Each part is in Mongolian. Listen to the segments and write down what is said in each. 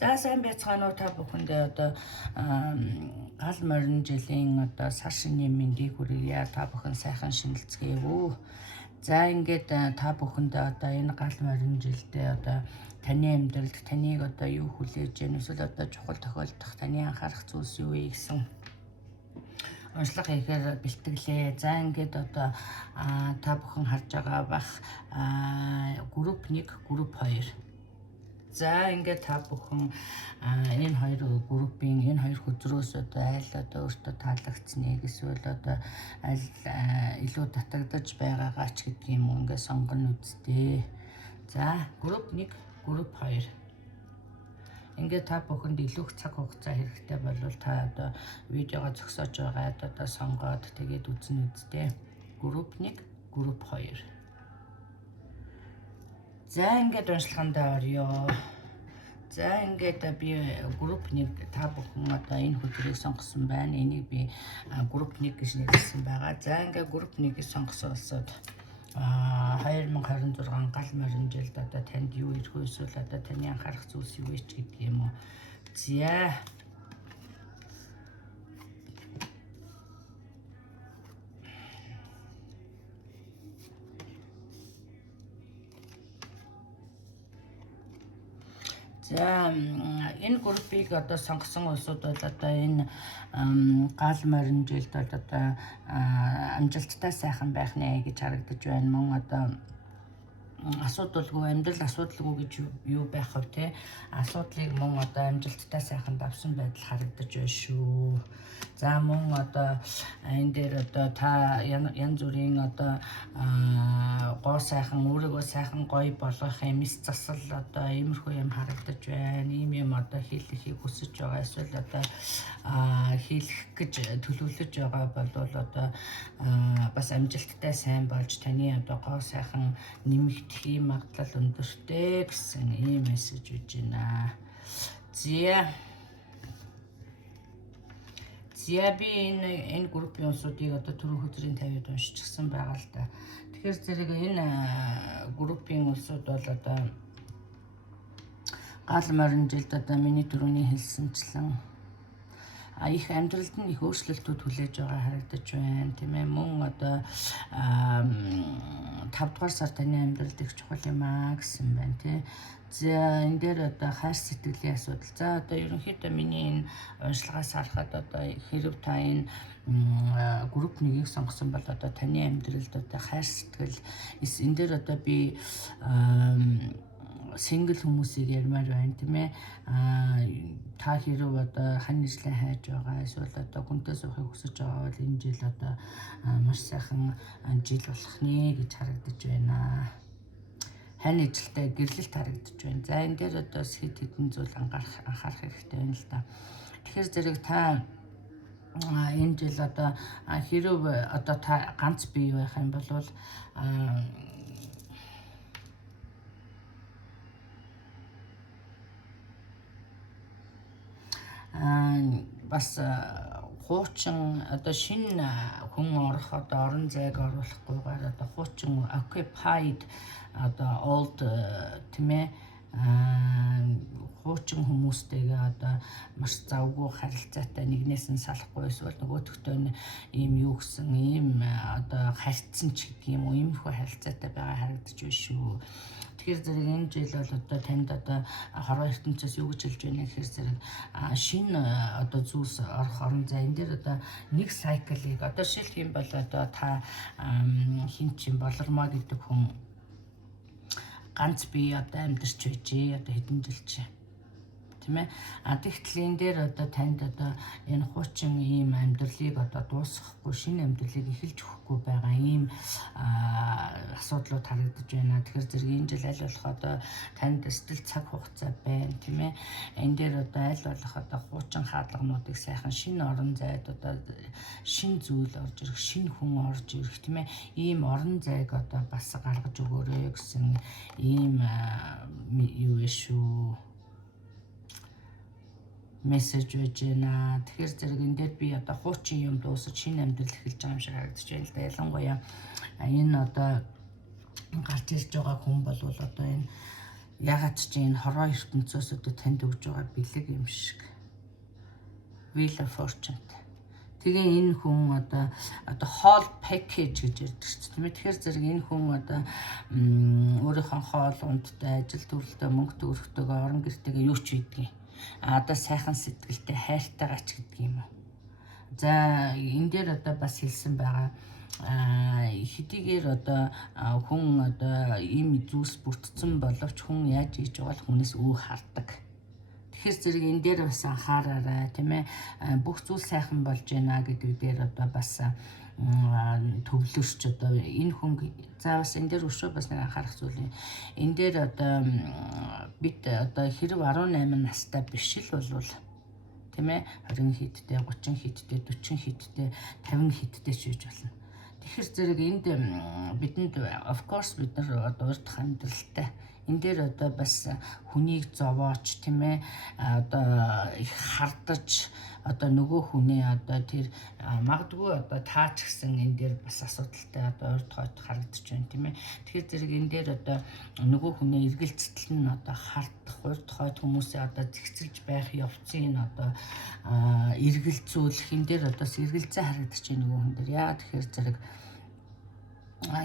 За сайн байцгаана уу та бүхэндээ одоо гал морин жилийн одоо сар шинийн мэндийг хүргье. Та бүхэн сайхан шинэлцгээв. За ингээд та бүхэндээ одоо энэ гал морин жилдээ одоо таны амьдралд таныг одоо юу хүлээж гэнэ, эсвэл одоо чухал тохиолдох таны анхаарах зүйлс юу вэ гэсэн уншлага хийхээр бэлтгэлээ. За ингээд одоо та бүхэн харж байгаа бах групп 1, групп 2. За ингээд та бүхэн энэ хоёр группийн энэ хоёр хөзрөөс одоо айл одоо өөртөө таалагдсныг эсвэл одоо айл илүү татагдаж байгаагаа ч гэдэг юм уу ингээд сонгоно үсттэй. За групп 1, групп 2. Ингээд та бүхэнд илүү их цаг хугацаа хэрэгтэй болвол та одоо видеого зогсоож байгаад одоо сонгоод тэгээд үзнэ үсттэй. Групп 1, групп 2. За ингээд уншлагандаа орё. За ингээд би групп 1 та бүхэн одоо энэ хөтөлбөрийг сонгосон байна. Энийг би групп 1 гэж нэрлэсэн байгаа. За ингээд групп 1-ийг сонгосон улсууд 2026 гал морин жилд одоо танд юу ирэх вэ, эсвэл одоо таны анхаарах зүйлс юу вэ гэдэг юм уу. За За энэ группийг одоо сонгосон улсууд бол одоо энэ гал морин жилд бол одоо амжилттай сайхан байх нэ гэж харагдаж байна. Мөн одоо асуудалгүй амьдрал асуудалгүй гэж юу байх вэ те, асуудлыг мөн одоо амжилттай сайхан давсан байдал харагдаж байна шүү. За мөн одоо энэ дээр одоо та янз бүрийн одоо гоо сайхан өөрийгөө сайхан гоё болгох юм засал одоо иймэрхүү юм харагдаж байна. Ийм юм одоо хийхийг хүсэж байгаа, эсвэл одоо хийх гэж төлөвлөж байгаа бол одоо бас амжилттай сайн болж таны одоо гоо сайхан нэмэгдэх ийм магадлал өндөртэй гэсэн ийм мессеж үж байна. За би энэ группийн улсуудыг одоо түрүү хөдрийн 50-д уншчихсан байгаа л да. Тэгэхээр зэрэг энэ группийн улсууд бол одоо гал морин жилд одоо миний түрүүний хэлсэнчлэн их амьдралд нь их өөрчлөлтүүд хүлээж байгаа харагдаж байна, тийм ээ. Мөн одоо 5 дугаар сар таны амьдралд их чухал юм гэсэн байна, тий. За энэ дээр одоо хайр сэтгэлийн асуудал. За одоо ерөнхийдөө миний энэ уншлагаас харахад одоо хэрв та энэ групп 1-ийг сонгосон бол одоо таны амьдралд одоо хайр сэтгэл энэ дээр одоо би сингл хүмүүсийг ярмаар байна, тийм ээ. Та хэрв одоо хань нэжлэн хайж байгаа, эсвэл одоо хүнтэй суухыг хүсэж байгаа бол энэ жил одоо маш сайхан жил болох нэ гэж харагдаж байна. Хань нэжлэлтэй гэрлэлт харагдаж байна. За энэ дээр одоо хэд хэдэн зүйл анхаарах хэрэгтэй байна л да. Тэгэхээр зэрэг та энэ жил одоо хэрв одоо та ганц бие байх юм бол бас хуучин одоо шинэ хүн орох одоо орон зайг оруулахгүйгээр одоо хуучин occupied одоо old тийм ээ хуучин хүмүүстэйгээ одоо маш завгүй харилцаатай, нэгнээс нь салахгүй, эсвэл нөгөөдөгтөө ийм юу гэсэн ийм одоо харьцсан ч гэдэг юм уу, иймэрхүү харилцаатай байгаа харагдаж байна шүү. Тэгэхээр зэрэг энэ жил бол одоо танд одоо хорвоо ертөнцөөс юу гэж хэлж байна гэхээр зэрэг шинэ одоо зүйлс орох орон зай. Энэ дээр одоо нэг сайклыг одоо жишээлх юм бол одоо та хин чин болормоо гэдэг хүн ганц бие одоо амьдарч байжээ одоо хэдэн жил чи, тийм ээ. Тэгтэл энэ дээр одоо танд одоо энэ хуучин ийм амьдралыг одоо дуусгахгүй шинэ амьдралыг эхэлж өгөхгүй байгаа ийм асуудлууд харагдаж байна. Тэгэхээр зэрэг энэ жил аль болох одоо танд сэтгэл цаг хугацаа байна, тийм ээ. Энэ дээр одоо аль болох одоо хуучин хаалгануудыг сайхан шинэ орон зайд одоо шинэ зүйл орж ирэх, шинэ хүн орж ирэх, тийм ээ. Ийм орон зайг одоо бас гаргаж өгөөрэй гэсэн ийм юу вэ шүү мессеж байж байна. Тэгэхээр зэрэг энэ дээр би одоо хуучин юм дуусаж шинэ амьдрал эхэлж байгаа юм шиг харагдаж байна л да. Ялангуяа энэ одоо гарч ирж байгаа хүн бол одоо энэ ягаад ч энэ хороо ертөнцөөс одоо танд өгж байгаа бэлэг юм шиг. Wheel of Fortune. Тэгээ энэ хүн одоо хоол package гэж ярьдаг шүү дээ. Тэгэхээр зэрэг энэ хүн одоо өөрийнхөө хоол ундтай, ажил төрөлтэй, мөнгө төгрөгтэйгээ, орон гэртэйгээ юу ч хийдгийг. Одоо сайхан сэтгэлтэй, хайртайгаач гэдэг юм уу. За энэ дээр одоо бас хэлсэн байгаа хэдийгээр одоо хүн одоо ийм зүйлс бүрдсэн боловч хүн яаж хийж байгаа л хүнээс хардаг. Тэгэхээр зэрэг энэ дээр бас анхаараарай тийм ээ, бүх зүйл сайхан болж байна гэдэг дээр одоо бас төвлөрч одоо энэ хүн за бас энэ дээр өшөө бас нэг анхаарах зүйл юм. Энэ дээр одоо бид одоо хэрэг 18 настай биш л болвол тийм ээ 20 хэдтэй, 30 хэдтэй, 40 хэдтэй, 50 хэдтэй ч үж болно. Тэгэхээр зэрэг энд бидэнд of course бид нар одоо урд амьдралтай энэ дээр одоо бас хүнийг зовооч тийм ээ одоо их хардаж одоо нөгөө хүнээ одоо тэр магадгүй одоо таач гэсэн энэ дээр бас асуудалтай одоо урд хойд харагдаж байна тийм ээ. Тэгэхээр зэрэг энэ дээр одоо нөгөө хүнээ эргэлцэл нь одоо хардах урд хойд хүмүүсээ одоо зэгцэлж байх явцын одоо эргэлзүүлэх энэ дээр одоо эргэлзээ харагдаж байна нөгөө хүн дээр. Яа тэгэхээр зэрэг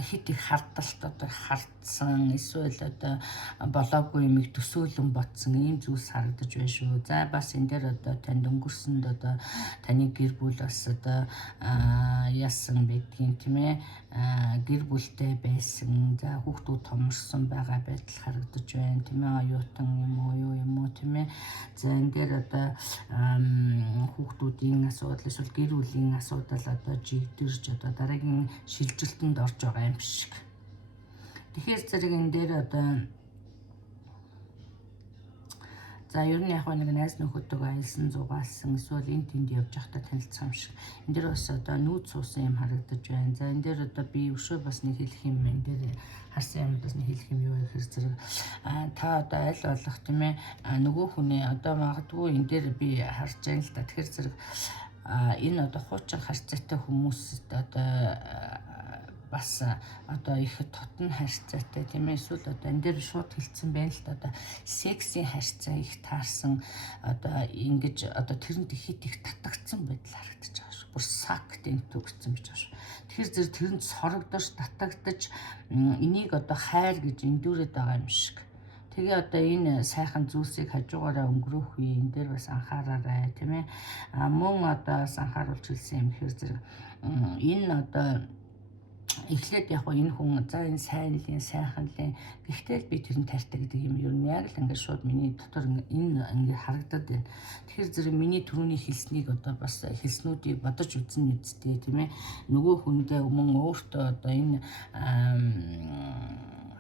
хит их хардалт одоо хардсан эсвэл одоо болоогүй юмыг төсөөлөн ботсон ийм зүйлс харагдаж байна шүү. За бас энэ дээр одоо танд өнгөрсөнд одоо таны гэр бүл бас одоо яасан байдгийг тийм ээ гэр бүлтэй байсан. За хүүхдүүд томорсон байгаа байдал харагдаж байна тийм ээ оюутан юм уу тийм ээ. За энэ дээр одоо хүүхдүүдийн асуудал эсвэл гэр бүлийн асуудал одоо жигдэрж одоо дараагийн шилжилтэнд орж байгаа юм шиг. Тэгэхээр зэрэг энэ дээр одоо за ер нь яг нэг найз нөхөдтэйгээ аялсан зугаалсан эсвэл энэ тэнд явж байхдаа танилцсан юм шиг. Энэ дээр бас одоо нүүд суусан юм харагдаж байна. За энэ дээр одоо би өшөө бас нэг хэлэх юм энэ дээр харсан юм бас нэг хэлэх юм юу гэхээр зэрэг та одоо аль болох тийм ээ нөгөө хүнээ одоо магадгүй энэ дээр би харж байна л да. Тэгэхээр зэрэг энэ одоо хуучин харьцаатай хүмүүст одоо бас одоо их тотон харьцаатай тийм ээ эсвэл одоо энэ дээр шууд хэлсэн байна л да одоо сексийн харьцаа их таарсан одоо ингэж одоо тэрэнд хит их татагдсан байдал харагдаж байгаа шүү. Бүр сакт энэ төгссөн гэж байгаа шүү. Тэгэхээр зэрэг тэрэнд сорогдож татагдаж энийг одоо хайр гэж эндүүрээд байгаа юм шиг. Тэгээ одоо энэ сайхан зүйлсийг хажуугаараа өнгөрөөх үе энэ дээр бас анхаараарай тийм ээ. Мөн одоо бас анхааруулж хэлсэн юм гэхээр зэрэг энэ одоо эхлээд яг энэ хүн за энэ сайхан л гэхдээ л би тэрэн таартай гэдэг юм ер нь яг л ингээд шууд миний дотор энэ ингээд харагдаад байна. Тэгэхээр зэрэг миний түрүүний хэлснийг одоо бас хэлснүүдийг бодож үзэн үсттэй тийм ээ. Нөгөө хүндээ мөн өөртөө одоо энэ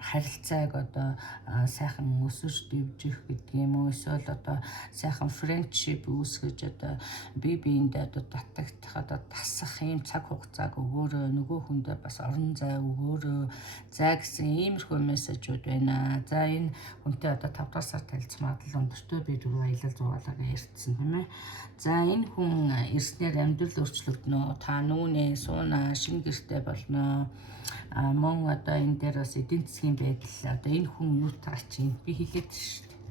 харилцааг одоо сайхан өсөж дэвжих гэдэг юм уу эсвэл одоо сайхан friendship үүсгэж одоо бие биендээ одоо татагдах одоо тасах ийм цаг хугацааг өгөөрөө нөгөө хүндээ бас орон зай өгөөрөө за гэсэн иймэрхүү мессежүүд байна. За энэ хүнтэй одоо 5 дахь сар танилцсан магадлал өндөртөө би дөрөв аялал зугаалаагаа ярьсан тийм ээ. За энэ хүн ирснээр амьдрал өөрчлөгднө. Та нүүнээ сууна шинэ гэртээ болно. Мөн одоо энэ дээр бас эдийн засгийн байдал одоо энэ хүн юу тараач юм би хэлээд шүү дээ.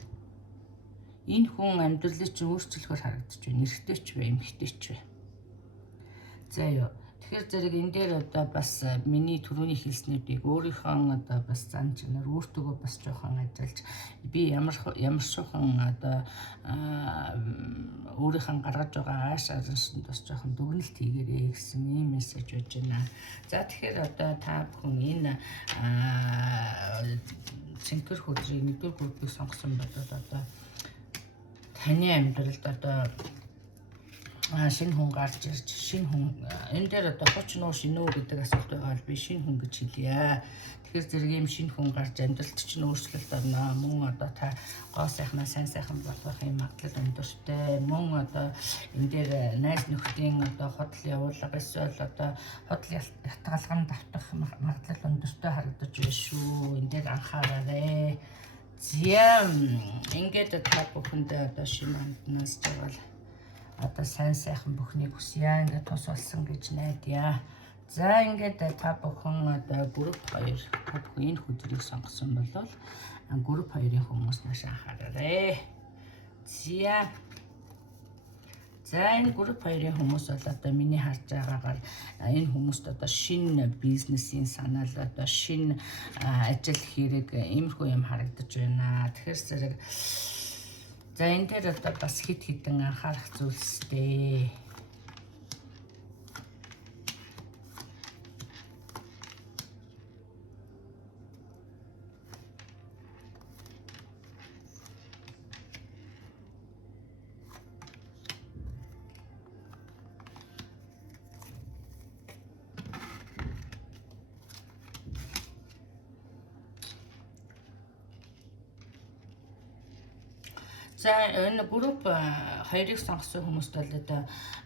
Энэ хүн амьдралыг чинь өөрчлөхөөр харагдаж байна. Эрэгтэй ч вэ, эмэгтэй ч вэ. За юу. Тэгэхээр зэрэг энэ дээр одоо бас миний түрүүний хэлснүүдийг өөрийнхөө одоо бас зан чанар өөртөөгөө бас жоохон ажиллаж би ямар шухан одоо өөрийнхөө гаргаж байгаа ааш аршинд бас жоохон дүгнэлт хийгээрэй гэсэн ийм мессеж өгж байна. За тэгэхээр одоо та бүхэн энэ цэнхэр хөдрийг нэгдүгээр группийг сонгосон бодоод одоо таны амьдралд одоо шинэ хүн гарч ирж шинэ хүн энэ дээр одоо хоч нуу шинэ үү гэдэг асуулт байгаа бол би шинэ хүн гэж хэлье. Тэгэхээр зэрэг ийм шинэ хүн гарч амьдралд чинь өөрчлөлт орно. Мөн одоо та гоо сайхнаа сайн сайхан болох юм магадлал өндөртэй. Мөн одоо энэ дээр найз нөхдийн одоо худал явуулга эсвэл одоо худал ятгалган давтах магадлал өндөртэй харагдаж байна шүү. Энэ дээр анхаараарай. Зям ингээд та бүхэндээ одоо шинэ амтнаас жагаал одоо сайн сайхан бүхнийг хүсье ингээд тус болсон гэж найдаа. За ингээд та бүхэн одоо групп 2 та бүхэн энэ хөдрийг сонгосон болвол групп 2-ын хүмүүс нааш анхаараарай. За энэ групп 2-ын хүмүүс бол одоо миний харж байгаагаар энэ хүмүүст одоо шинэ бизнесийн санаал одоо шинэ ажил хэрэг иймэрхүү юм харагдаж байна. Тэгэхээр зэрэг за энэ дээр одоо бас хит хитэн анхаарах зүйлстэй. За энэ групп 2-ыг сонгосон хүмүүст бол одоо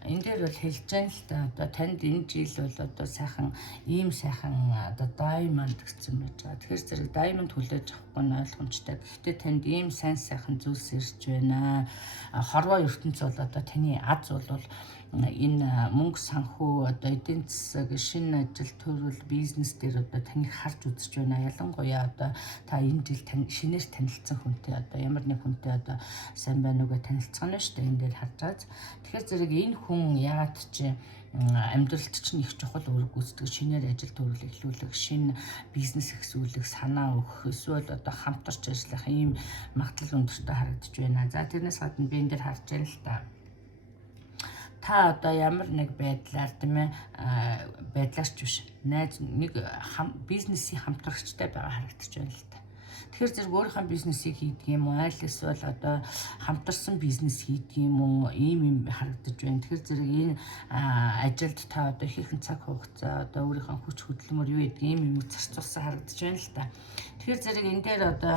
энэ дээр бол хэлж байгаа л да одоо танд энэ жил бол одоо сайхан ийм сайхан одоо diamond гэсэн байж байгаа. Тэгэхээр зэрэг diamond хүлээж авахгүй нь ойлгомжтой. Гэхдээ танд ийм сайн сайхан зүйлс ирж байна. Хорвоо ертөнц бол одоо таны аз бол энэ мөнгө санхүү одоо эдийн засаг шинэ ажил төрөл бизнес дээр одоо таныг харж үзэж байна. Ялангуяа одоо та энэ жил шинээр танилцсан хүнтэй одоо ямар нэг хүнтэй одоо сайн байна уу гэж танилцсан нь шүү дээ энэ дээр харж байгаа. Тэгэхээр зэрэг энэ хүн яагаад чи амьдралд чинь их чухал үүрэг гүйцэтгэж шинээр ажил төрөл эхлүүлэх, шинэ бизнес эхлүүлэх, санаа өгөх, эсвэл одоо хамтарч ажиллах ийм магадлал өндөртэй харагдаж байна. За тэрнээс гадна би энэ дээр харж байна л та. Та одоо ямар нэг байдлаар тийм ээ байдлаарч биш найз нэг бизнесийн хамтрагчтай байгаа харагдаж байна л та. Тэгэхээр зэрэг өөрийнхөө бизнесийг хийдэг юм уу, аль эсвэл одоо хамтарсан бизнес хийдэг юм уу, ийм харагдаж байна. Тэгэхээр зэрэг энэ ажилд та одоо ихэнх цаг хугацаа одоо өөрийнхөө хүч хөдөлмөр юу гэдэг ийм зарцуулсан харагдаж байна л та. Тэгэхээр зэрэг энэ дээр одоо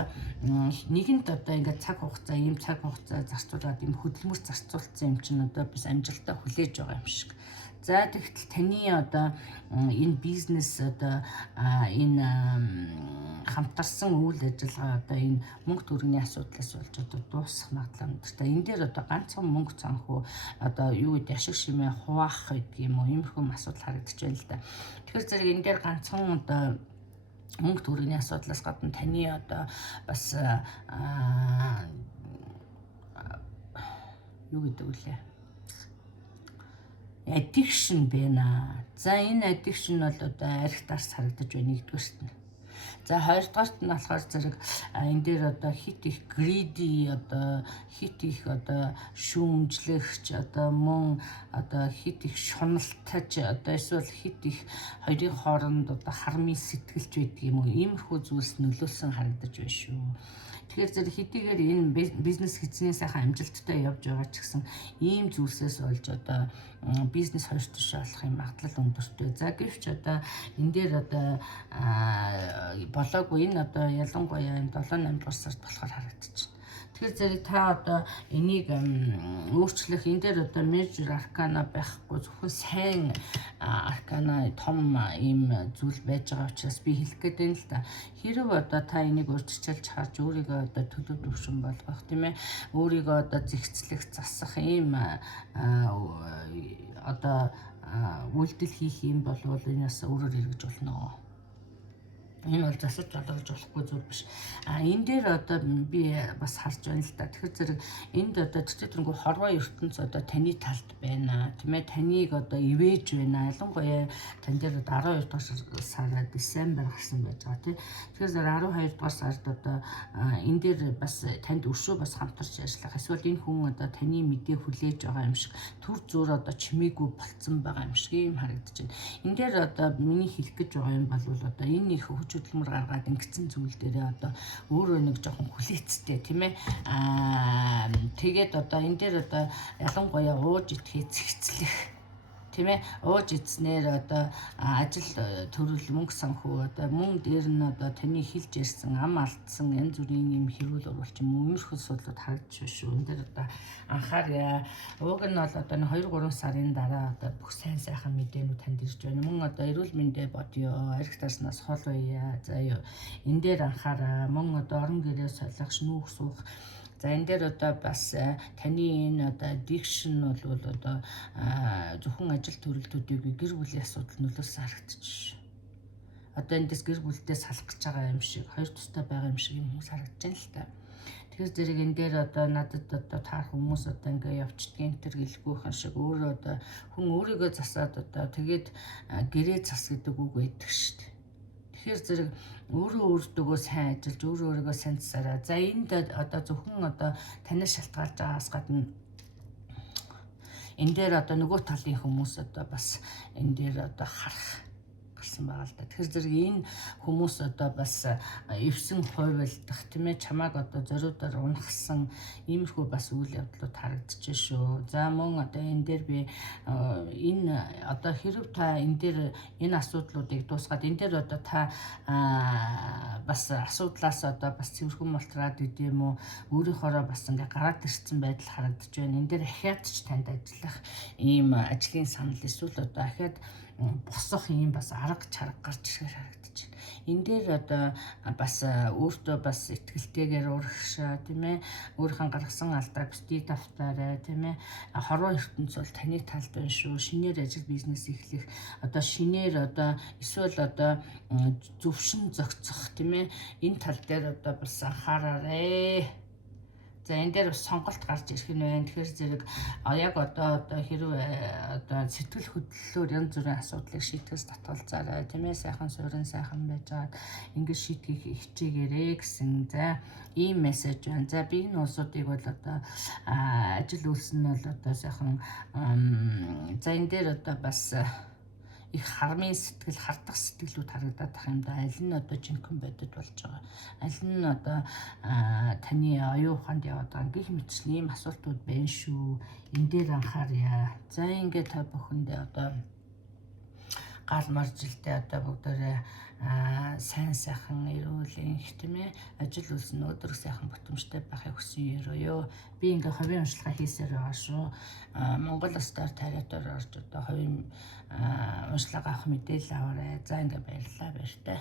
нэгэнт одоо ингээд цаг хугацаа зарцуулаад ийм хөдөлмөр зарцуулсан юм чинь одоо бас амжилтаа хүлээж байгаа юм шиг. За тэгтэл таны одоо энэ бизнес одоо энэ хамтарсан үйл ажиллагаа одоо энэ мөнгө төгрөгийн асуудлаас болж одоо дуусах магадлал өндөртэй. Энэ дээр одоо ганцхан мөнгө цанхүү одоо юу гэдэг ашиг шимээ хуваах гэдэг юм уу иймэрхүү асуудал харагдаж байна л да. Тэгэхээр зэрэг энэ дээр ганцхан одоо мөнгө төгрөгийн асуудлаас гадна таны одоо бас юу гэдэг үлээ addiction байна. За энэ addiction бол одоо арх дарс харагдаж байна нэгдүгээрт нь. За хоёрдугаарт нь болохоор зэрэг энэ дээр одоо хит их greedy одоо хит их одоо шүүмжлэгч одоо мөн одоо хит их шуналтаж одоо эсвэл хит их хоёрын хооронд одоо хармын сэтгэлж байдаг юм уу иймэрхүү зүйлс нөлөөлсөн харагдаж байна шүү. Тэгэхээр зэрэг хэдийгээр энэ бизнес хэзээ сайхан амжилттай явж байгаа ч гэсэн ийм зүйлсээс болж одоо бизнес хойш тийш болох юм магадлал өндөртэй. За гэвч одоо энэ дээр одоо болоогүй энэ одоо ялангуяа энэ 7-8 дугаар сард болохоор харагдчихна. Тэгэхээр зэрэг та одоо энийг өөрчлөх энэ дээр одоо major arcana байхгүй зөвхөн сайн arcana том ийм зүйл байж байгаа учраас би хэлэх гээд байна л да. Хэрэг одоо та энийг өөрчилж харж өөрийгөө одоо төлөв төвшин болгох тийм ээ өөрийгөө одоо зэгцлэх засах ийм одоо үйлдэл хийх юм бол энэ бас өөрөөр хэрэгж болно. Энэ бол засаж олгож болохгүй зүйл биш. Энэ дээр одоо би бас харж байна л да. Тэгэхээр зэрэг энд одоо тэтгэвргүй хорвоо ертөнц одоо таны талд байна. Тийм ээ таныг одоо ивэж байна. Ялангуяа тань дээр 12 дугаар сар Десембер гарсан байж байгаа тийм. Тэгэхээр зэрэг 12 дугаар сард одоо энэ дээр бас танд өшөө бас хамтарч ажиллах. Эсвэл энэ хүн одоо таны мэдээ хүлээж байгаа юм шиг төр зөөр одоо чимээгүй болцсон байгаа юм шиг юм харагдаж байна. Энэ дээр одоо миний хэлэх гэж байгаа юм бол одоо энэ их хөдөлмөр гаргаад ингэсэн зүйл дээрээ одоо өөрөө нэг жоохон хүлээцтэй тийм ээ тэгээд одоо энэ дээр одоо ялангуяа ууж идэхээ зэгцлэх тийм ээ ууж идснээр одоо ажил төрөл мөнгө санхүү одоо мөн дээр нь одоо таны хэлж ярьсан ам алдсан янз бүрийн юм хэрүүл оруулах юм иймэрхүү асуудлууд харагдаж байна шүү. Энэ дээр одоо анхаарья. Уг нь бол одоо 2-3 сарын дараа одоо бүх сайн сайхан мэдээнүүд танд ирж байна. Мөн одоо эрүүл мэндэ бодё, арх тарснаас хол уяа. За юу энэ дээр анхаараа. Мөн одоо орон гэрээ солих, шнүүх суух. За энэ дээр одоо бас таны энэ одоо addiction бол одоо зөвхөн ажил төрөлтүүдийг гэр бүлийн асуудал нөлөөс харагдчих. одоо эндээс гэр бүлдээ салах гэж байгаа юм шиг, хоёр тустай байгаа юм шиг юм хүмүүс харагдаж байна л та. Тэгэхээр зэрэг энэ дээр одоо надад одоо таарах хүмүүс одоо ингээ явчдгийн энэ төр гэлгүйхэн шиг өөрөө одоо хүн өөрийгөө засаад одоо тэгээд гэрээ зас гэдэг үг байдаг шүү дээ. Тэгэхээр зэрэг өөрөө өөртөө сайн ажиллаж өөрийгөө сайн засаараа. За энд одоо зөвхөн одоо танаас шалтгаалж байгаагаас гадна энэ дээр одоо нөгөө талын хүмүүс одоо бас энэ дээр одоо харах гарсан байгаа л да. Тэгэхээр зэрэг энэ хүмүүс одоо бас эвсэн хувилдах тийм ээ чамааг одоо зориудаар унахсан иймэрхүү бас үйл явдлууд харагдаж шүү. За мөн одоо энэ дээр би энэ одоо хэрв та энэ дээр энэ асуудлуудыг дуусгаад энэ дээр одоо та бас асуудлаас одоо бас цэвэрхэн болтраад идэм үү өөрийнхоороо бас ингээ гараад ирсэн байдал харагдаж байна. Энэ дээр ахиад ч танд ажиллах ийм ажлын санал эсвэл одоо ахиад босох юм бас арга чарга гарч ирэх харагдаж байна. Энэ дээр одоо бас өөртөө бас итгэлтэйгээр урагшаа тийм ээ өөрийнхөө гаргасан алдаа бити давтаарай тийм ээ хорвоо ертөнц бол таны талд байна шүү. Шинээр ажил бизнес эхлэх одоо шинээр одоо эсвэл одоо зөвшин зохицох тийм ээ энэ тал дээр одоо бас анхаараарай. За энэ дээр бас сонголт гарч ирэх нь байна. Тэгэхээр зэрэг яг одоо хэрвээ одоо сэтгэл хөдлөлөөр янз бүрийн асуудлыг шийдэхээс татгалзаарай тийм ээ сайхан суурин сайхан байжгаад ингэж шийдэх хичээгээрэй гэсэн за ийм мессеж байна. За би энэ улсуудыг бол одоо ажил үйлс нь бол одоо сайхан за энэ дээр одоо бас их хармын сэтгэл хардах сэтгэлүүд харагдаад тах юм да. Аль нь одоо жинхэнэ бодит болж байгаа. Аль нь одоо таны оюун ухаанд яваад байгаа гэх мэтчлийн ийм асуултууд байна шүү. Энэ дээр анхаарья. За ингээд та бүхэндээ одоо гал маржилтээ одоо бүгдээрээ сайн сайхан эрүүл их тийм ээ ажил үйлс нь өдөр сайхан бүтэмжтэй байхыг хүсэн ёо. Би ингээ хувийн уншлагаа хийсээр байгаа шүү. Монгол Стар тариатаар орж одоо хувийн уншлагаа авах мэдээлэл аваарай. За ингээ баярлалаа баяртай.